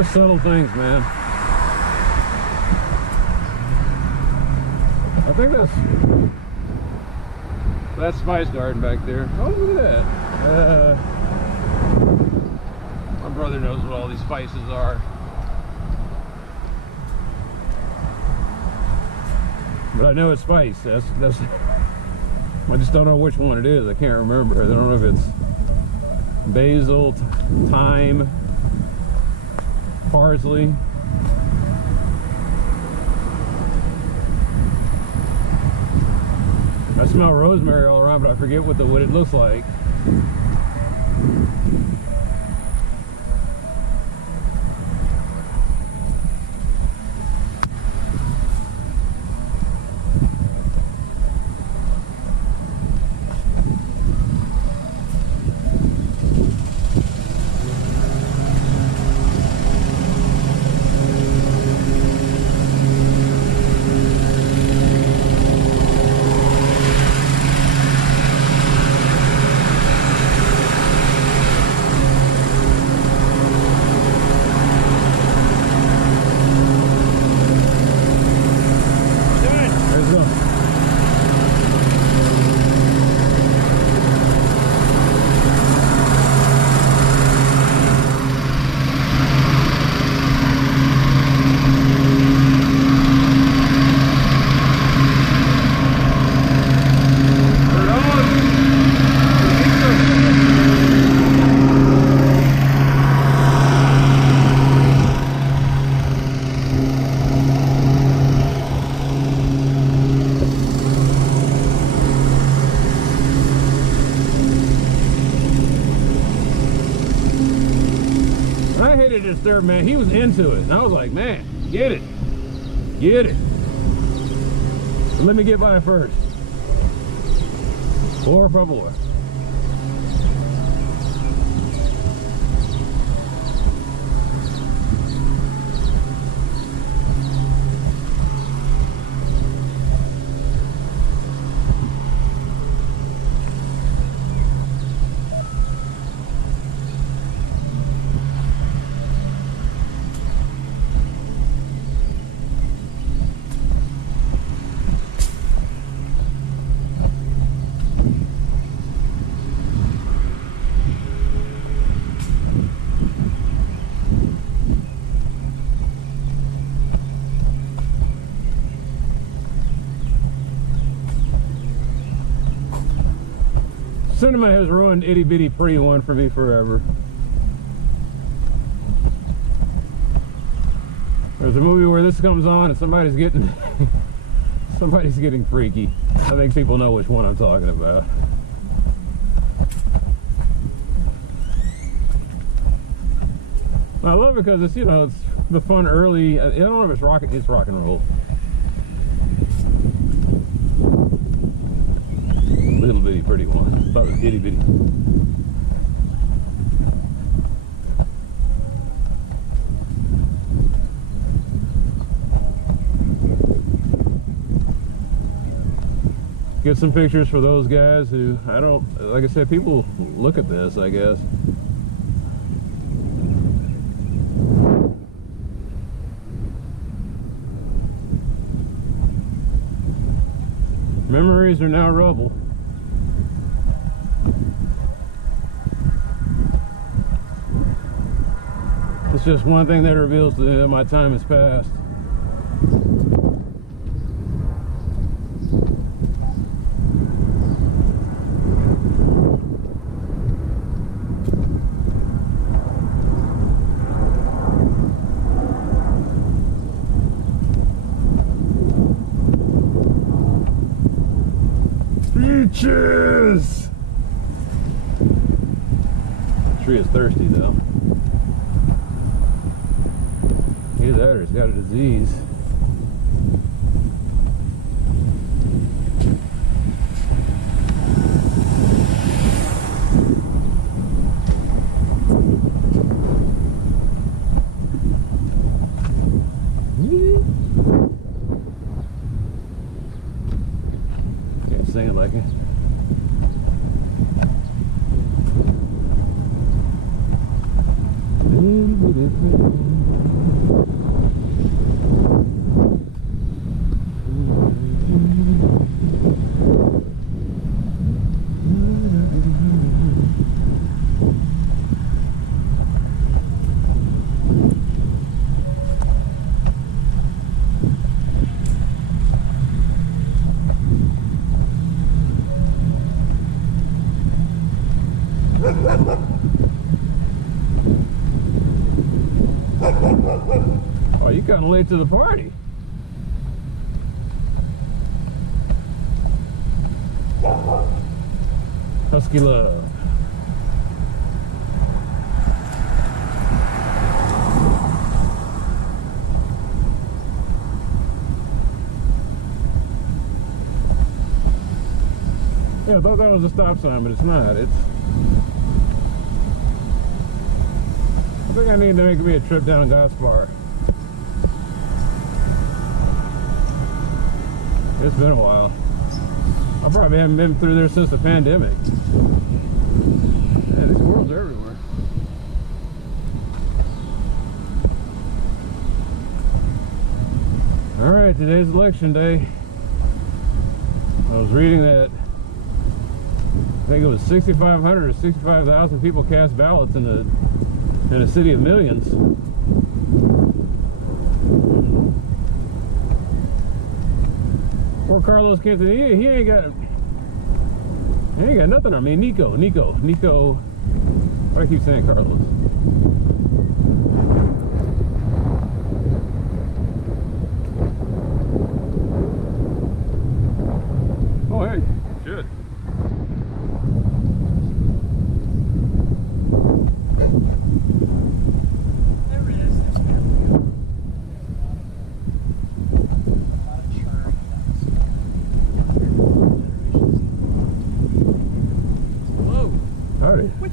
Just subtle things, man. I think that's Spice Garden back there. Oh, look at that. My brother knows what all these spices are. But I know it's spice. That's I just don't know which one it is. I can't remember. I don't know if it's basil, thyme, parsley. I smell rosemary all around, but I forget what it looks like. There, man, he was into it, and I was like, man, get it. But let me get by first. Por favor. Cinema has ruined Itty Bitty Pretty One for me forever. There's a movie where this comes on and somebody's getting freaky. I think people know which one I'm talking about. I love it because it's, you know, it's the fun early. I don't know if it's rock and roll. Little bitty pretty one. I thought it was itty bitty. Get some pictures for those guys who, like I said, people look at this, I guess. Memories are now rubble. It's just one thing that reveals that my time has passed. Beaches! The tree is thirsty though. Either that or it's got a disease. Can't sing it like it. Oh, you kind of late to the party. Husky love. Yeah, I thought that was a stop sign, but it's not. I think I need to make me a trip down Gaspar. It's been a while. I probably haven't been through there since the pandemic. Yeah, these squirrels are everywhere. All right, today's election day. I was reading that I think it was 6,500 or 65,000 people cast ballots in a city of millions. Poor Carlos Quintanilla, he ain't got nothing on me. Nico. Why do I keep saying Carlos? Oh, hey, shit.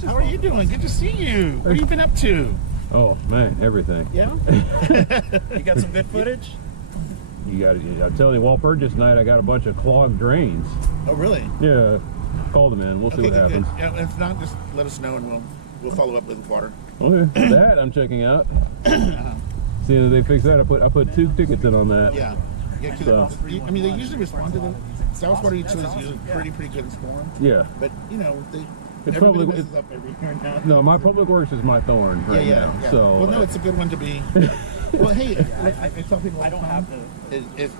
How are you doing? Good to see you. What have you been up to? Oh man, everything. Yeah? You got some good footage? You got it. I'm telling you, Walt Purchase night, I got a bunch of clogged drains. Oh, really? Yeah, call them in. We'll see what happens. Yeah, if not, just let us know and we'll follow up with water. Okay, that I'm checking out. Seeing that they fixed that, I put 2 tickets in on that. Yeah. So. I mean, they usually respond to them. South Water Utilities is usually pretty good informed. Yeah. But you know, It's everybody public. messes up every year now. No, my public works is my thorn right now. Yeah. So. Well, no, it's a good one to be. Well, hey, I tell people all the time, if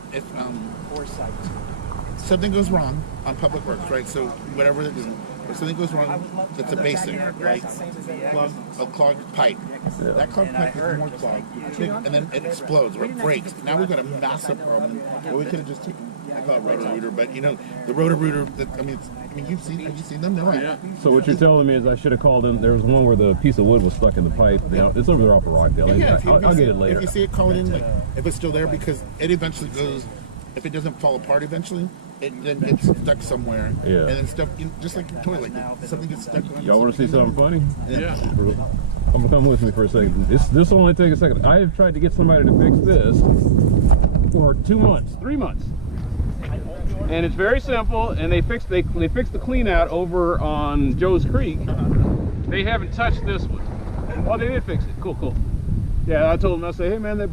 something goes wrong on public works, right? So whatever it is, if something goes wrong, that's a basic, right? A clogged pipe. Yeah. That clogged pipe is more clogged, and then it explodes or it breaks. Now we've got a massive problem. Well, we could have just taken, I call it rotor-rooter, but you know, the rotor-rooter. Have you seen them? No. Yeah. So what you're telling me is I should have called in. There was one where the piece of wood was stuck in the pipe. You know, it's over there off of Rockdale. Yeah, I'll get it later. If you see it, call it in. Like, if it's still there, because it eventually goes. If it doesn't fall apart eventually, it then gets stuck somewhere. Yeah. And then stuff, just like your toilet, something gets stuck on. Y'all want to see something funny? Yeah. I'm gonna come with me for a second. This will only take a second. I have tried to get somebody to fix this for 2 months, 3 months, and it's very simple. And they fixed the clean out over on Joe's Creek. They haven't touched this one. Oh, they did fix it. Cool. Yeah, I told them. I said, hey man, they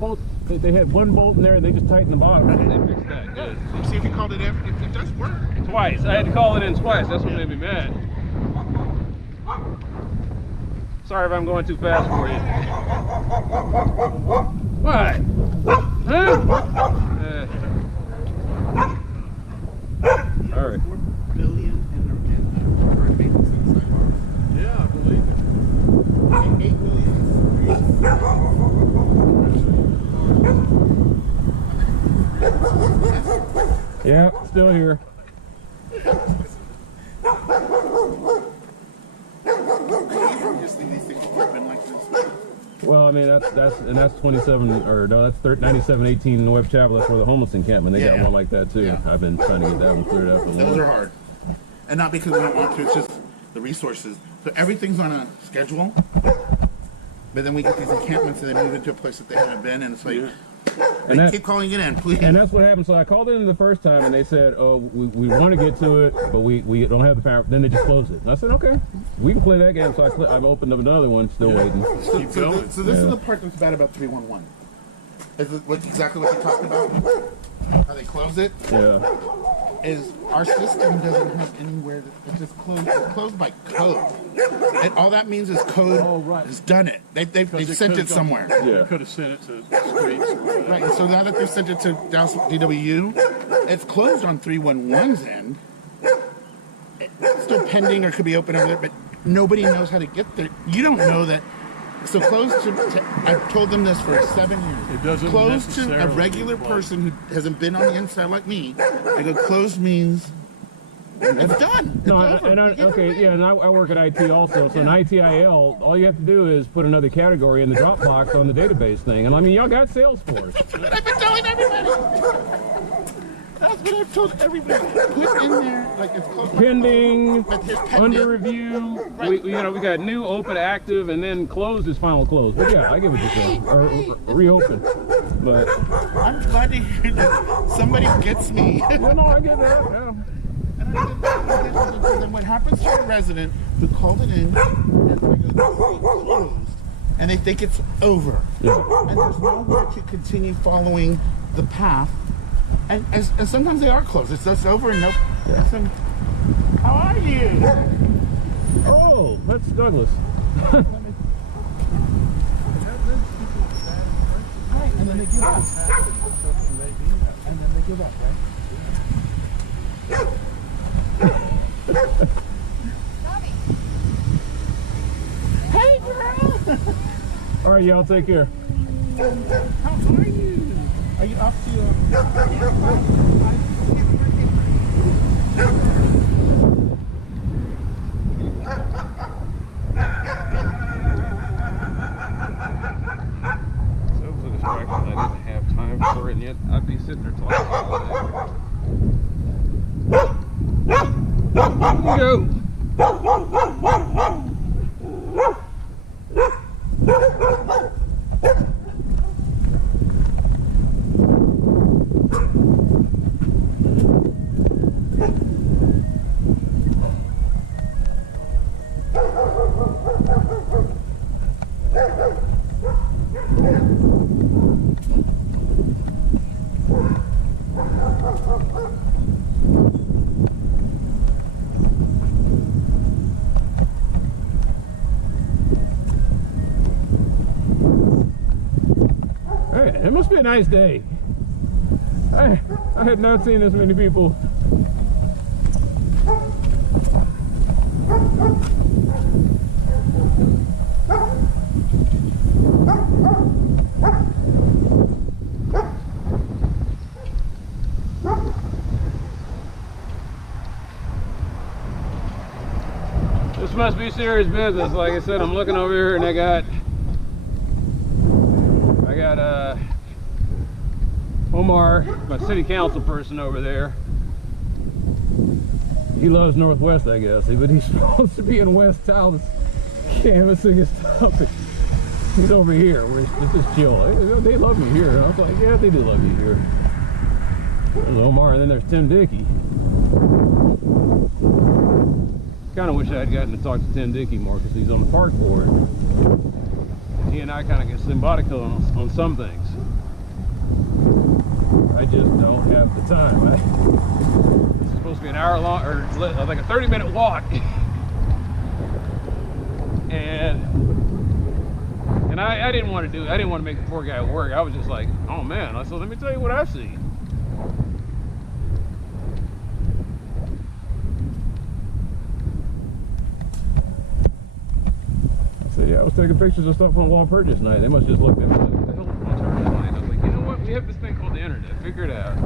had one bolt in there, and they just tightened the bottom. And they fixed that. Good. See if you called it in. It does work. Twice. I had to call it in twice. That's what made me mad. Sorry if I'm going too fast for you. What? Huh? All right. Yeah, I believe it. 8 billion. Yeah, still here. Well, I mean that's 27 or no, that's 9718 in the Web Chapel. That's for the homeless encampment. They got one like that too. Yeah. I've been trying to get that one cleared up. Those are hard, and not because we don't want to. It's just the resources. So everything's on a schedule, but then we get these encampments and they move into a place that they haven't been, and it's like. And they keep calling it in, please. And that's what happened. So I called it in the first time, and they said, "Oh, we want to get to it, but we don't have the power." Then they just closed it. And I said, "Okay, we can play that game." So I've opened up another one, still waiting. So this is the part that's bad about 311. Is it exactly what they talked about? How they close it? Yeah. Is our system doesn't have anywhere that it's just closed. It's closed by code, and all that means is code has done it. They've sent it somewhere. Yeah. You could have sent it to streets. Right. And so now that they've sent it to Dallas DWU, it's closed on 311's end. It's still pending or could be open over there, but nobody knows how to get there. You don't know that. So closed to I've told them this for 7 years. It doesn't closed to a necessarily regular apply. person who hasn't been on the inside like me. I go, closed means it's done. It's No, over. okay, yeah, and I work at IT also. So in ITIL, all you have to do is put another category in the Dropbox on the database thing. And I mean, y'all got Salesforce. That's what I've been telling everybody. That's what I've told everybody. Put in there like it's closed. Pending, But here's pending. under review. We got new, open, active, and then closed is final close. But yeah, I get what you're saying. Or reopen. But I'm glad to hear that somebody gets me. well, no, I get that. Yeah. And then what happens to a resident who called it in and closed, and they think it's over, Yeah. and there's nowhere to continue following the path, and sometimes they are closed. It's just over and nope. Yeah. So, how are you? Oh, that's Douglas. Right, and then they give up. And then they give up, right? Hey, girl! All right, y'all take care. How are you? Are you off to So it was a distraction. I didn't have time for it, and yet I'd be sitting there talking all day. Go. Hey, it must be a nice day. I had not seen this many people. This must be serious business. Like I said, I'm looking over here and I got Omar, my city council person over there. He loves Northwest, I guess, but he's supposed to be in West Town canvassing his stuff. He's over here where it's just chill. They love me here. And I was like, yeah, they do love you here. There's Omar, and then there's Tim Dickey. Kind of wish I had gotten to talk to Tim Dickey more because he's on the park board. He and I kind of get symbiotic on some things. I just don't have the time. This is supposed to be an hour long, or like a 30-minute walk. And I didn't want to make the poor guy work. I was just like, oh man. I said, let me tell you what I've seen. I said, yeah, I was taking pictures of stuff on Wall Purchase night. They must just look at me like, what the hell is my turn tonight? I was like, you know what? We have this thing called the internet. Figure it out.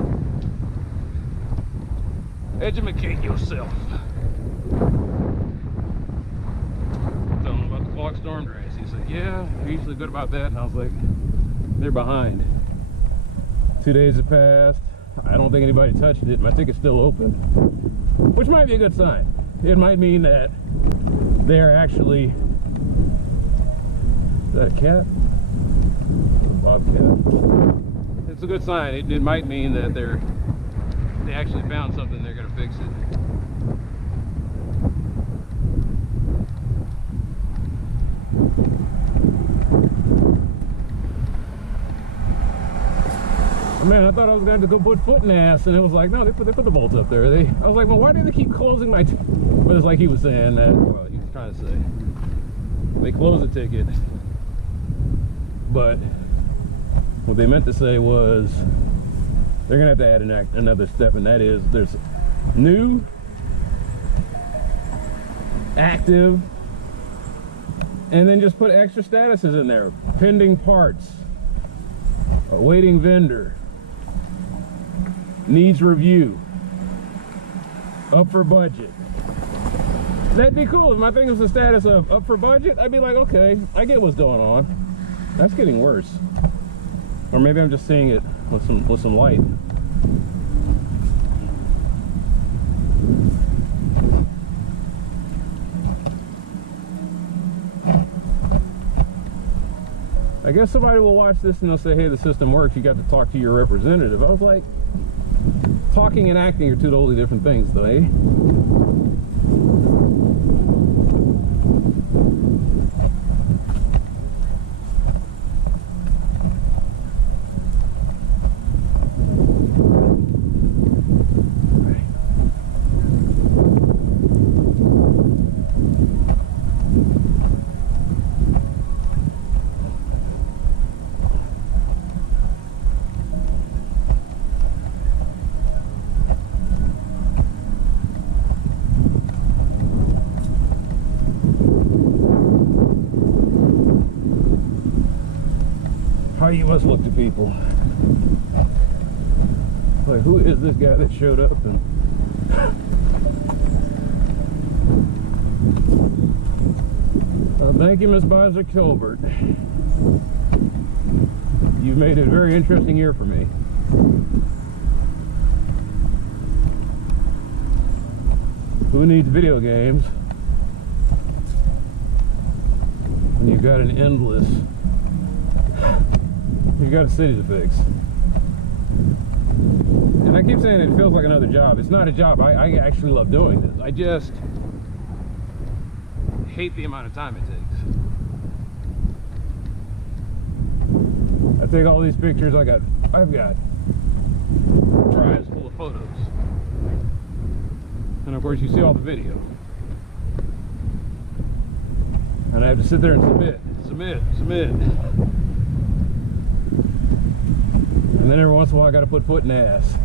Educate yourself. Tell him about the clock storm drains. He said, yeah, they're usually good about that. And I was like, they're behind. 2 days have passed. I don't think anybody touched it. My ticket's still open, which might be a good sign. It might mean that they're actually. Is that a cat? A bobcat. It's a good sign. It might mean that they actually found something. They're gonna fix it. Man, I thought I was going to have to go put foot in the ass, and it was like, no, they put the bolts up there. I was like, well, why do they keep closing my ticket? But it's like he was saying that, well, he was trying to say, they close the ticket, but what they meant to say was, they're going to have to add another step, and that is, there's new, active, And then just put extra statuses in there. Pending parts. Awaiting vendor. Needs review. Up for budget. That'd be cool. If my thing was the status of up for budget, I'd be like, okay, I get what's going on. That's getting worse. Or maybe I'm just seeing it with some light. I guess somebody will watch this and they'll say, hey, the system works, you got to talk to your representative. I was like, talking and acting are two totally different things though, eh? How you must look to people. Like, who is this guy that showed up? And thank you, Miss Bizer Kilbert. You've made it a very interesting year for me. Who needs video games when you've got an endless, you've got a city to fix? And I keep saying it feels like another job. It's not a job. I actually love doing this. I just hate the amount of time it takes. I take all these pictures. I've got drives full of photos. And of course you see all the video. And I have to sit there and submit. And then every once in a while I got to put foot in ass.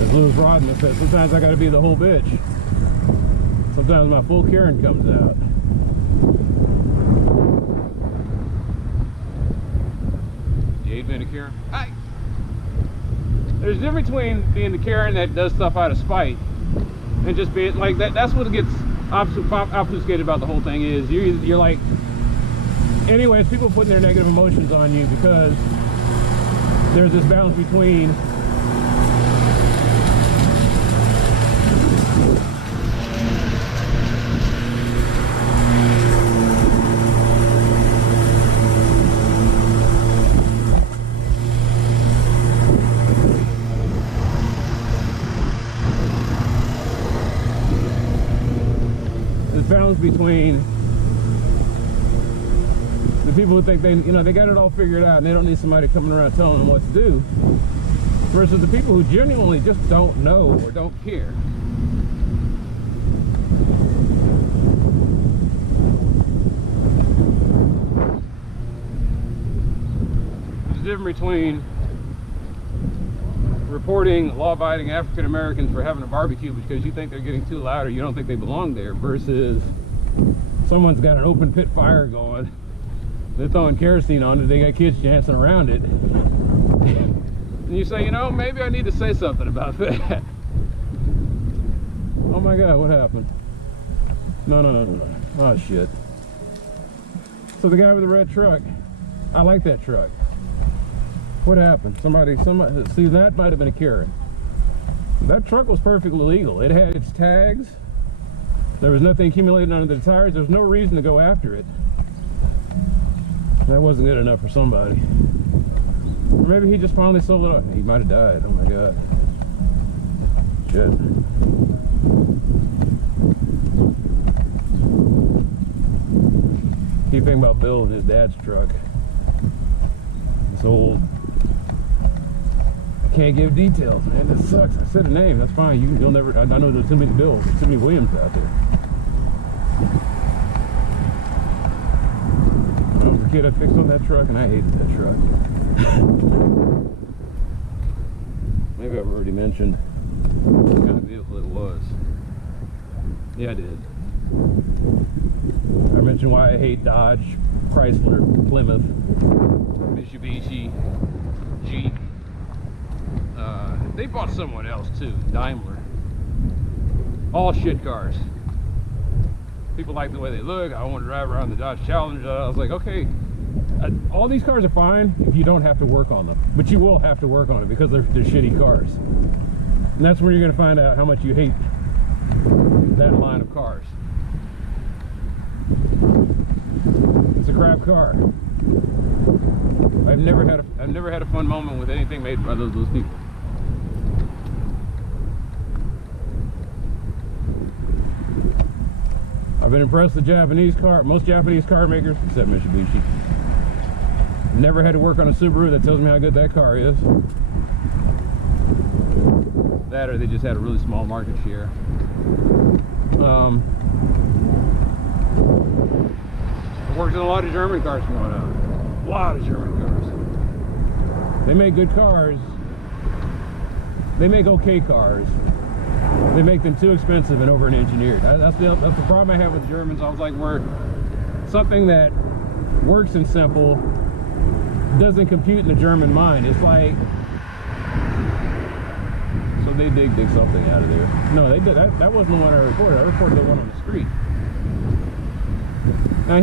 As Lewis Rodman said, sometimes I got to be the whole bitch. Sometimes my full Karen comes out. You ain't been a Karen? Hi! There's a difference between being the Karen that does stuff out of spite and just being like that. That's what gets obfuscated about the whole thing is you're like, anyways, people putting their negative emotions on you because there's this balance between the people who think they got it all figured out and they don't need somebody coming around telling them what to do, versus the people who genuinely just don't know or don't care. There's a difference between reporting law-abiding African Americans for having a barbecue because you think they're getting too loud or you don't think they belong there, versus someone's got an open pit fire going, they're throwing kerosene on it, they got kids dancing around it, and you say, maybe I need to say something about that. Oh my god, what happened? No. Oh shit. So the guy with the red truck, I like that truck. What happened? Somebody, see, that might have been a Karen. That truck was perfectly legal. It had its tags. There was nothing accumulated under the tires. There's no reason to go after it. That wasn't good enough for somebody. Or maybe he just finally sold it off. He might have died. Oh my god. Shit. Keep thinking about Bill and his dad's truck. This old, I can't give details, man. That sucks. I said a name. That's fine. You'll never. I know there's too many Bills. There's too many Williams out there. When I was a kid, I fixed on that truck, and I hated that truck. Maybe I've already mentioned what kind of vehicle it was. Yeah, I did. I mentioned why I hate Dodge, Chrysler, Plymouth, Mitsubishi, Jeep. They bought someone else too, Daimler. All shit cars. People like the way they look. I want to drive around the Dodge Challenger. I was like, okay, all these cars are fine if you don't have to work on them, but you will have to work on it because they're shitty cars. And that's when you're going to find out how much you hate that line of cars. It's a crap car. I've never had a fun moment with anything made by those people. I've been impressed with most Japanese car makers, except Mitsubishi. Never had to work on a Subaru. That tells me how good that car is. That or they just had a really small market share. I worked in a lot of German cars growing up. A lot of German cars. They make good cars. They make okay cars. They make them too expensive and over-engineered. That's the problem I have with Germans. I was like, where something that works and simple doesn't compute in the German mind. It's like, so they dig something out of there. No, they did. That wasn't the one I recorded. I recorded the one on the street. Now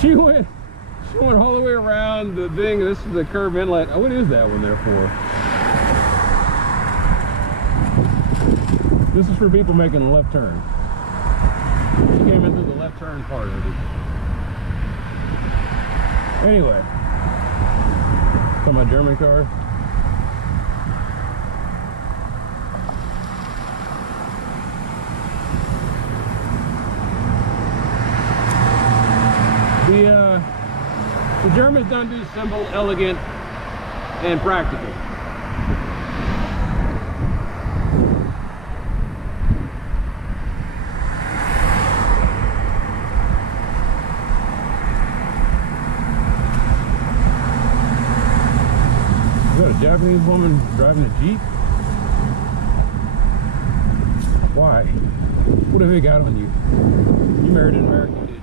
she went all the way around the thing. This is the curb inlet. What is that one there for? This is for people making a left turn. She came into the left turn part of it. Anyway, talking about German cars. The Germans don't do simple, elegant, and practical. Is that a Japanese woman driving a Jeep? Why? What have they got on you? You married an American, did you?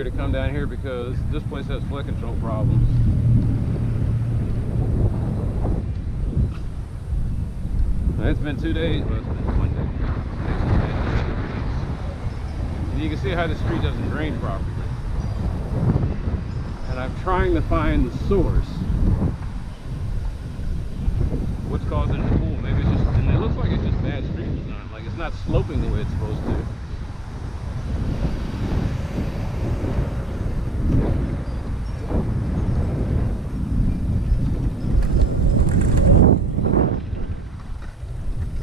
To come down here because this place has flood control problems. Now, it's been 2 days, but it's been 1 day. And you can see how the street doesn't drain properly. And I'm trying to find the source. What's causing it to pool? Maybe it's just, and it looks like it's just bad street design. Like it's not sloping the way it's supposed to.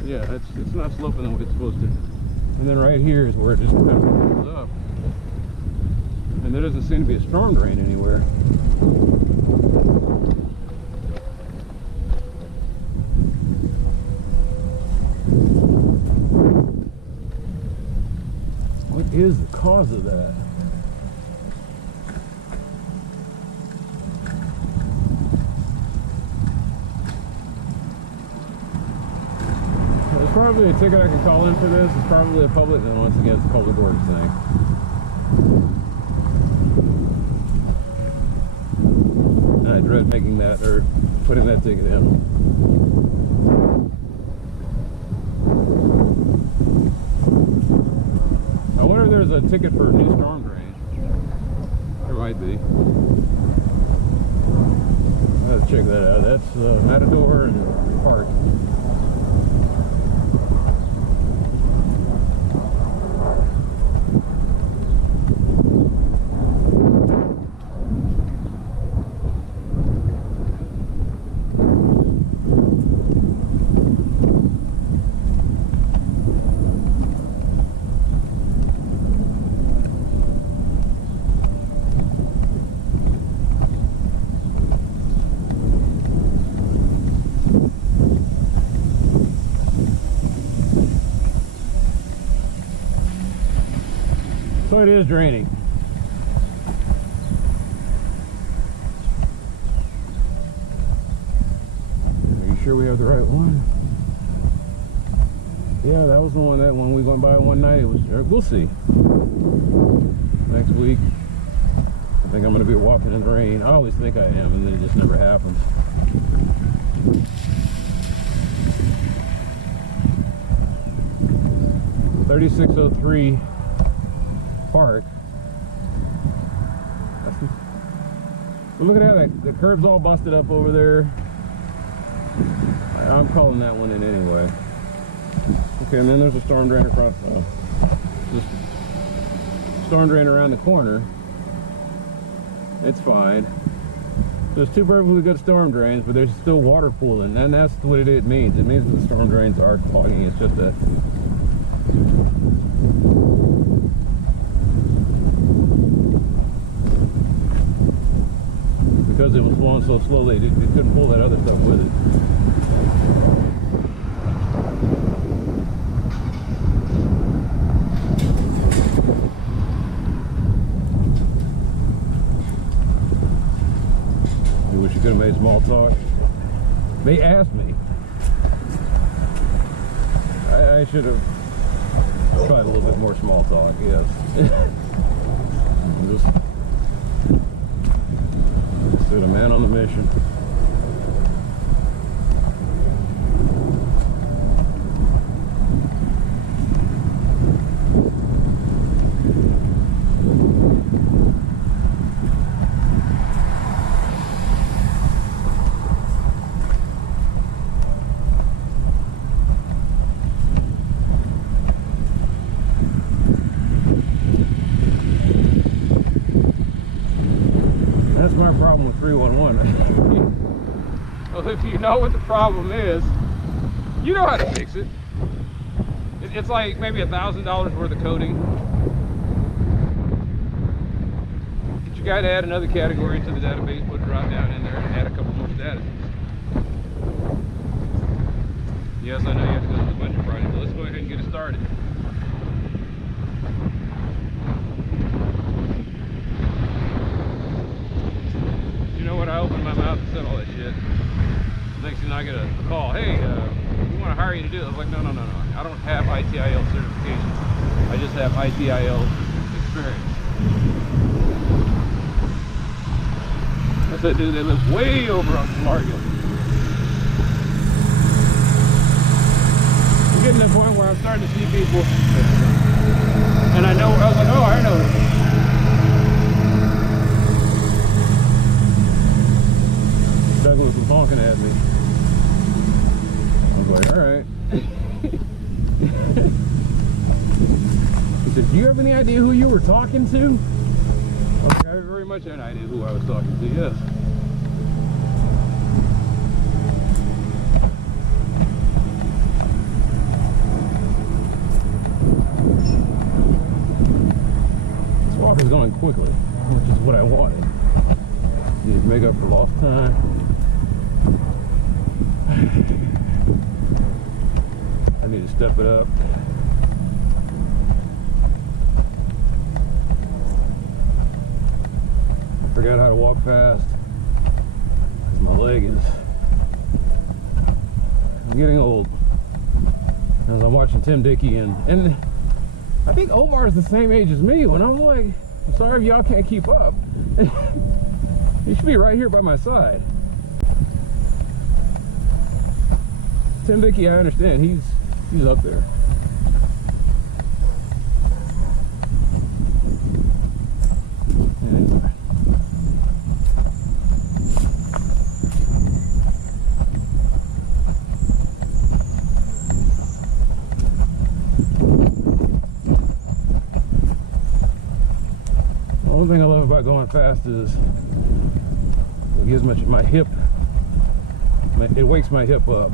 Yeah, it's not sloping the way it's supposed to. And then right here is where it just kind of goes up. And there doesn't seem to be a storm drain anywhere. What is the cause of that? There's probably a ticket I can call in for this. It's probably a public, and once again, it's a public works thing. And I dread making that, or putting that ticket in. I wonder if there's a ticket for a new storm drain. There might be. I have to check that out. That's Matador and Park. So it is draining. Are you sure we have the right one? Yeah, that was the one. That one we went by one night. It was. We'll see. Next week, I think I'm going to be walking in the rain. I always think I am, and then it just never happens. $36.03 Park. But look at how the curb's all busted up over there. I'm calling that one in anyway. Okay, and then there's a storm drain across. Just storm drain around the corner. It's fine. There's two perfectly good storm drains, but there's still water pooling, and that's what it means. It means that the storm drains are clogging. It's just a because it was flowing so slowly, it couldn't pull that other stuff with it. I wish you could have made small talk. They asked me. I should have tried a little bit more small talk, yes. Just a man on the mission. That's my problem with 311. Well, if you know what the problem is, you know how to fix it. It's like maybe $1,000 worth of coding. Get your guy to add another category into the database, put a drop down in there, and add a couple more statuses. Yes, I know you have to go to the budget Friday, but let's go ahead and get it started. You know what? I opened my mouth and said all that shit. Next thing I get a call, hey, we want to hire you to do it. I was like, no. I don't have ITIL certification. I just have ITIL experience. That's that dude that lives way over on Larga. I'm getting to the point where I'm starting to see people, and I was like, oh, I know. Douglas was honking at me. I was like, alright. He said, do you have any idea who you were talking to? I was like, I very much had an idea who I was talking to, yes. This walk is going quickly, which is what I wanted. Need to make up for lost time. I need to step it up. I forgot how to walk fast because my leg is. I'm getting old. As I'm watching Tim Dickey and I think Omar's the same age as me. When I'm like, I'm sorry if y'all can't keep up. He should be right here by my side. Tim Dickey, I understand. He's up there. Anyway. The only thing I love about going fast is it gives my hip, it wakes my hip up.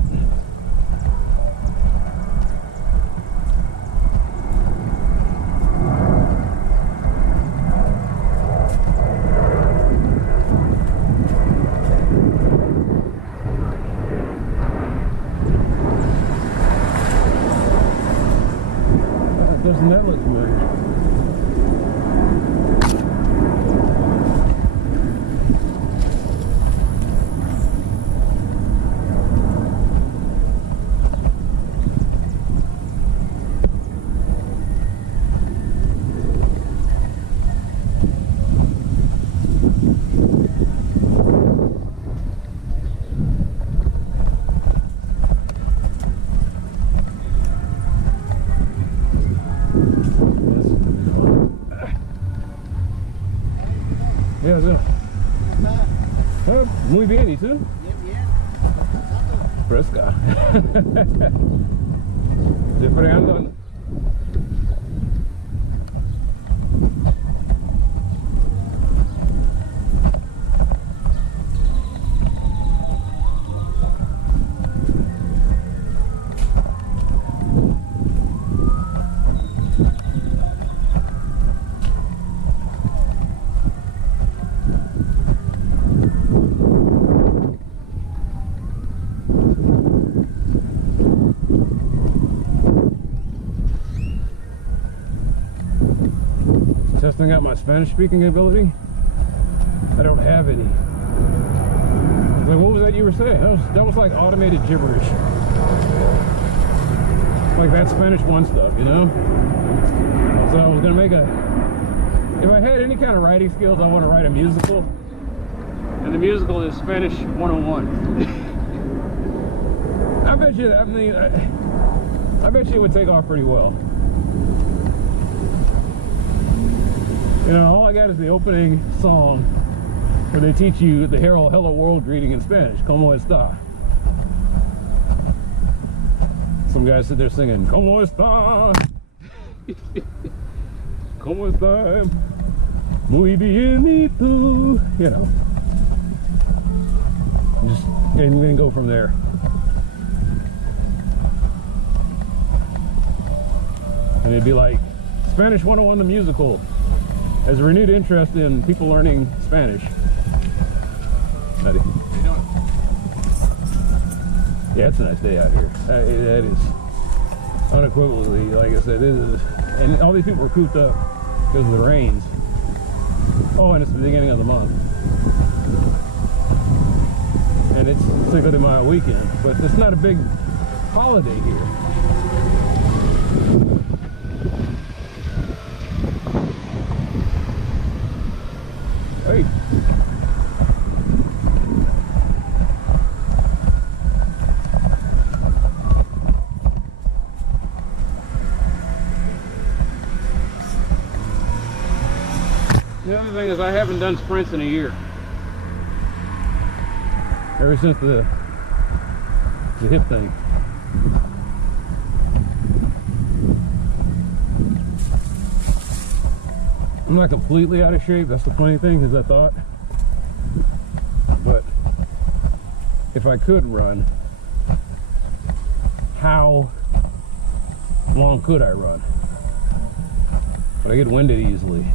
Doesn't that look familiar? Yeah, sí. Muy bien, ¿y tú? Fresca. Estoy fregando. Testing out my Spanish speaking ability. I don't have any. Like, what was that you were saying? That was like automated gibberish. Like that Spanish 1 stuff, you know? So I was gonna make if I had any kind of writing skills, I want to write a musical. And the musical is Spanish 101. I bet you, I bet you it would take off pretty well. You know, all I got is the opening song where they teach you the hello world greeting in Spanish. ¿Cómo está? Some guys sit there singing, ¿Cómo está? ¿Cómo está? Muy bien, ¿y tú? You know. And then go from there. And it'd be like, Spanish 101 the musical. Has a renewed interest in people learning Spanish. Howdy. How you doing? Yeah, it's a nice day out here. That is unequivocally, like I said, it is. And all these people were cooped up because of the rains. Oh, and it's the beginning of the month. And it's 6th of Mile weekend, but it's not a big holiday here. Hey. The other thing is I haven't done sprints in a year. Ever since the hip thing. I'm not completely out of shape. That's the funny thing, is I thought. But if I could run, how long could I run? But I get winded easily.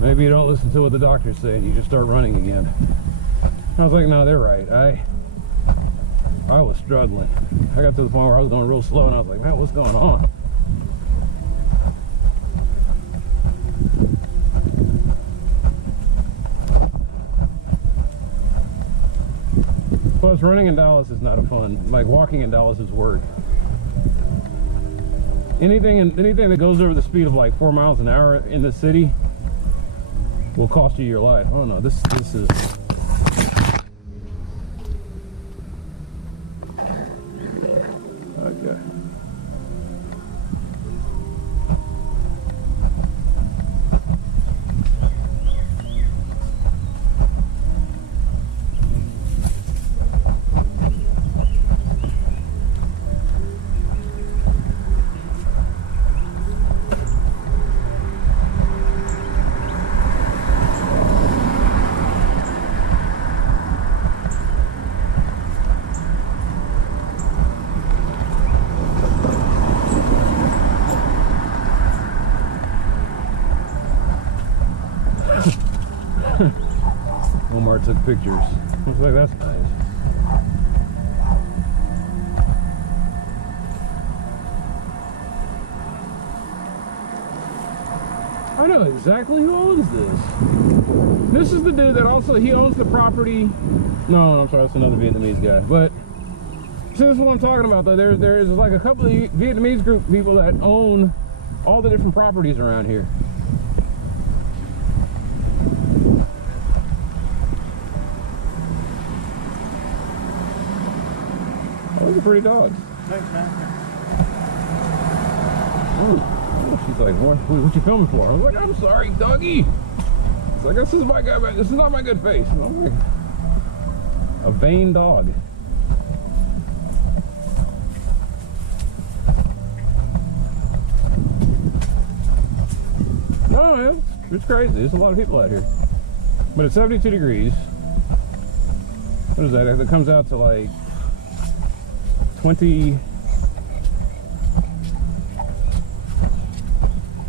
Maybe you don't listen to what the doctor's saying, you just start running again. I was like, no, they're right. I was struggling. I got to the point where I was going real slow and I was like, man, what's going on? Plus, running in Dallas is not a fun. Like, walking in Dallas is work. Anything that goes over the speed of like 4 miles an hour in the city will cost you your life. Oh no, this is. Okay. Omar took pictures. Looks like that's nice. I know exactly who owns this. This is the dude that also, he owns the property. No, I'm sorry, that's another Vietnamese guy. But see, this is what I'm talking about though. There's like a couple of Vietnamese group people that own all the different properties around here. Those are pretty dogs. Thanks, man. Oh, she's like, what you filming for? I was like, I'm sorry, doggy. It's like, this is not my good face. And I'm like, a vain dog. No, man, it's crazy. There's a lot of people out here. But it's 72 degrees. What is that? It comes out to like 20.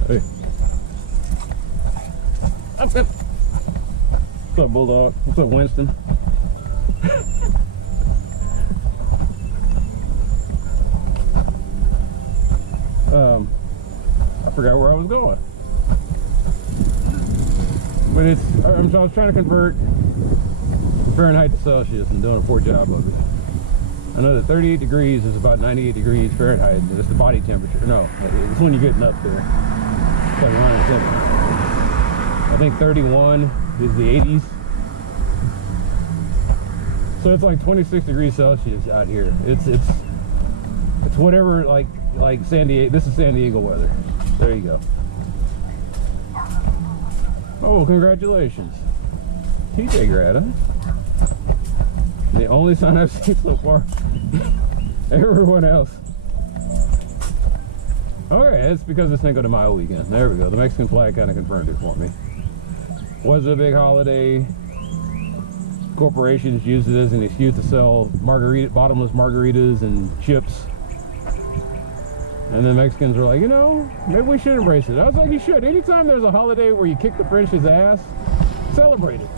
Hey. What's up, Bulldog? What's up, Winston? I forgot where I was going. But I was trying to convert Fahrenheit to Celsius and doing a poor job of it. I know that 38 degrees is about 98 degrees Fahrenheit. That's the body temperature. No, it's when you're getting up there. It's like 170. I think 31 is the 80s. So it's like 26 degrees Celsius out here. It's whatever, like San Diego. This is San Diego weather. There you go. Oh, congratulations. TJ grad, huh? The only sign I've seen so far. Everyone else. Okay, it's because it's Cinco de Mayo weekend. There we go. The Mexican flag kind of confirmed it for me. Was it a big holiday? Corporations used it as an excuse to sell bottomless margaritas and chips. And then Mexicans were like, you know, maybe we should embrace it. I was like, you should. Anytime there's a holiday where you kick the French's ass, celebrate it.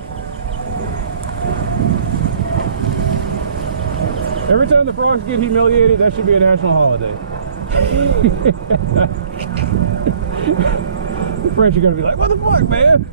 Every time the frogs get humiliated, that should be a national holiday. The French are gonna be like, what the fuck, man?